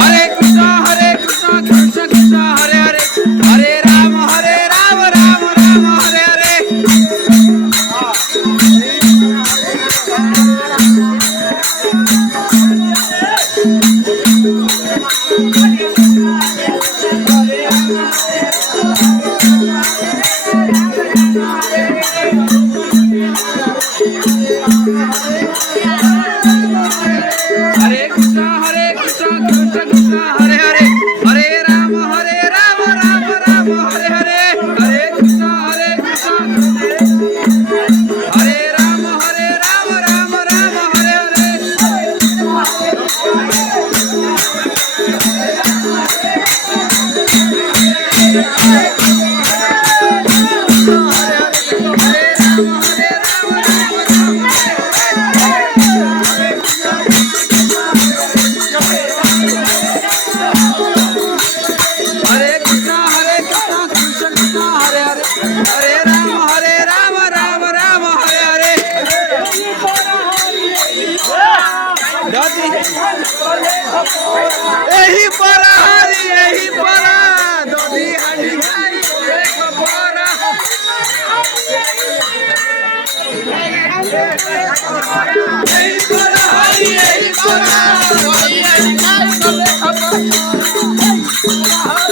हरे कृष्ण कृष्ण कृष्ण हरे हरे, हरे राम राम राम हरे हरे। हरे कृष्ण कृष्ण कृष्ण हरे हरे, हरे राम राम राम हरे हरे। हरे कृष्ण हरे राम राम राम हरे हरे। हरे कृष्ण कृष्ण कृष्ण हरे हरे, हरे राम राम हरे हरे। दादी यही परा हरि यही परा, दादी हरि खाई एक परा। यही परा हरि यही परा,